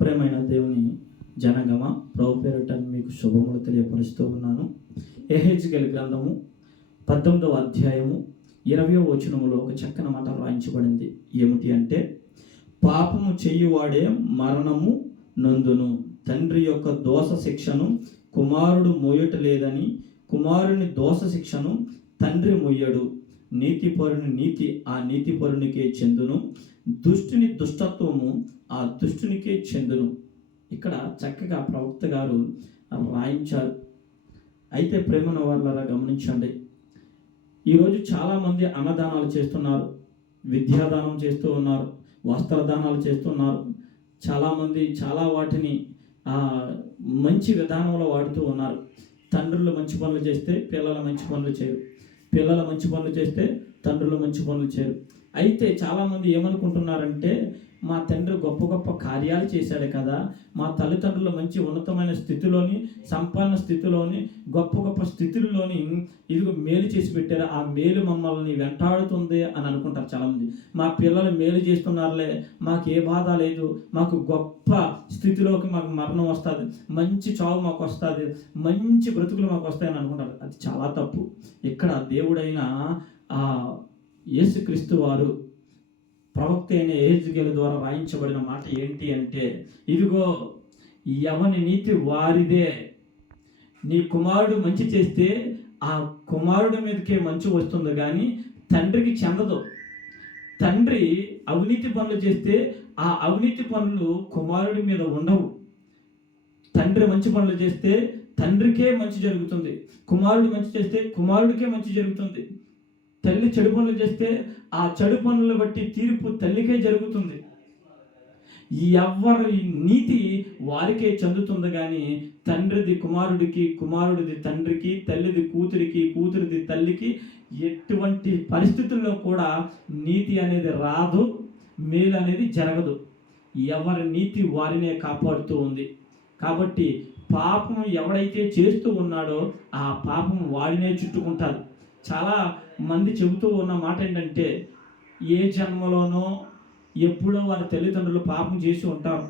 ప్రేమైన దేవుని జనగమ ప్రభు పేరట మీకు శుభములు తెలియపరుస్తూ ఉన్నాను. ఎహెచ్గల్ గ్రంథము పద్దెనిమిదవ అధ్యాయము ఇరవయో వచనములో ఒక చక్కని మాట రాయించబడింది. ఏమిటి అంటే పాపము చెయ్యువాడే మరణము నందును. తండ్రి యొక్క దోష శిక్షను కుమారుడు మోయట లేదని కుమారుని దోష శిక్షను తండ్రి మొయ్యడు నీతిపరుని నీతి ఆ నీతిపరునికే చెందును. దుష్టుని దుష్టత్వము ఆ దుష్టునికే చెందును. ఇక్కడ చక్కగా ప్రవక్త గారు రాయించారు. అయితే ప్రేమను వాళ్ళలా గమనించండి. ఈరోజు చాలామంది అన్నదానాలు చేస్తున్నారు. విద్యాదానం చేస్తూ ఉన్నారు. వస్త్రదానాలు చేస్తున్నారు చాలామంది చాలా వాటిని మంచి విధానంలో వాడుతూ ఉన్నారు. తండ్రులు మంచి పనులు చేస్తే పిల్లలు మంచి పనులు చేయరు. పిల్లలు మంచి పనులు చేస్తే తండ్రులు మంచి పనులు చేయరు. అయితే చాలామంది ఏమనుకుంటున్నారంటే కార్యాలు చేశాడు కదా. మా తల్లిదండ్రులు మంచి ఉన్నతమైన స్థితిలోని సంపన్న స్థితిలోని గొప్ప గొప్ప స్థితుల్లోని ఇదిగో మేలు చేసి పెట్టారు. ఆ మేలు మమ్మల్ని వెంటాడుతుంది అని అనుకుంటారు చాలామంది. మా పిల్లలు మేలు చేస్తున్నారులే మాకు ఏ బాధ లేదు మాకు గొప్ప స్థితిలోకి మాకు మరణం వస్తుంది మంచి చావు మాకు వస్తుంది మంచి బ్రతుకులు మాకు వస్తాయని అనుకుంటారు. అది చాలా తప్పు. ఇక్కడ దేవుడైన ఆ యేసుక్రీస్తు వారు ప్రవక్త అయిన ఏజ్గేల ద్వారా రాయించబడిన మాట ఏంటి అంటే ఇదిగో ఎవని నీతి వారిదే. నీ కుమారుడు మంచి చేస్తే ఆ కుమారుడి మీదకే మంచి వస్తుంది కానీ తండ్రికి చెందదు. తండ్రి అవినీతి పనులు చేస్తే ఆ అవినీతి పనులు కుమారుడి మీద ఉండవు. తండ్రి మంచి పనులు చేస్తే తండ్రికే మంచి జరుగుతుంది. కుమారుడు మంచి చేస్తే కుమారుడికే మంచి జరుగుతుంది. తల్లి చెడు పనులు చేస్తే ఆ చెడు పనులు బట్టి తీర్పు తల్లికే జరుగుతుంది. ఎవరి నీతి వారికే చెందుతుంది కానీ తండ్రిది కుమారుడికి కుమారుడిది తండ్రికి తల్లిది కూతురికి కూతురిది తల్లికి ఎటువంటి పరిస్థితుల్లో కూడా నీతి అనేది రాదు మేలు అనేది జరగదు. ఎవరి నీతి వారినే కాపాడుతూ ఉంది. కాబట్టి పాపం ఎవడైతే చేస్తూ ఉన్నాడో ఆ పాపం వాడినే చుట్టుకుంటారు చాలా మంది చెబుతూ ఉన్న మాట ఏంటంటే ఏ జన్మలోనో ఎప్పుడో వారి తల్లిదండ్రులు పాపం చేసి ఉంటారు.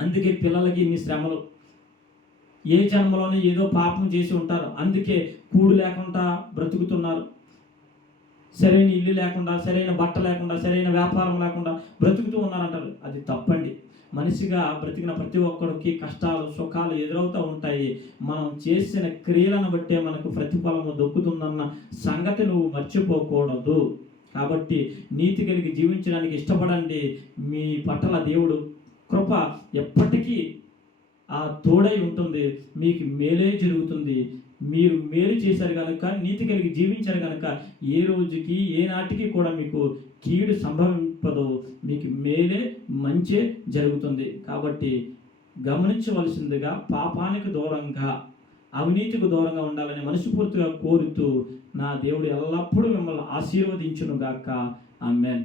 అందుకే పిల్లలకి ఇన్ని శ్రమలు. ఏ జన్మలోనో ఏదో పాపం చేసి ఉంటారు. అందుకే కూడు లేకుండా బ్రతుకుతున్నారు. సరైన ఇల్లు లేకుండా సరైన బట్ట లేకుండా సరైన వ్యాపారం లేకుండా బ్రతుకుతూ ఉన్నారంటారు. అది తప్ప మనిషిగా బ్రతికిన ప్రతి ఒక్కరికి కష్టాలు సుఖాలు ఎదురవుతూ ఉంటాయి. మనం చేసిన క్రియలను బట్టే మనకు ప్రతిఫలము దొక్కుతుందన్న సంగతి నువ్వు మర్చిపోకూడదు. కాబట్టి నీతి కలిగి జీవించడానికి ఇష్టపడండి. మీ పట్ల దేవుడు కృప ఎప్పటికీ ఆ తోడై ఉంటుంది. మీకు మేలే జరుగుతుంది. మీరు మేలు చేశారు కనుక నీతి కలిగి జీవించారు కనుక ఏ రోజుకి ఏ నాటికి కూడా మీకు కీడు సంభవం సంభవింపదు మీకు మేలే మంచే జరుగుతుంది. కాబట్టి గమనించవలసిందిగా పాపానికి దూరంగా అవినీతికి దూరంగా ఉండాలని మనస్ఫూర్తిగా కోరుతూ నా దేవుడు ఎల్లప్పుడూ మిమ్మల్ని ఆశీర్వదించునుగాక. ఆమెన్.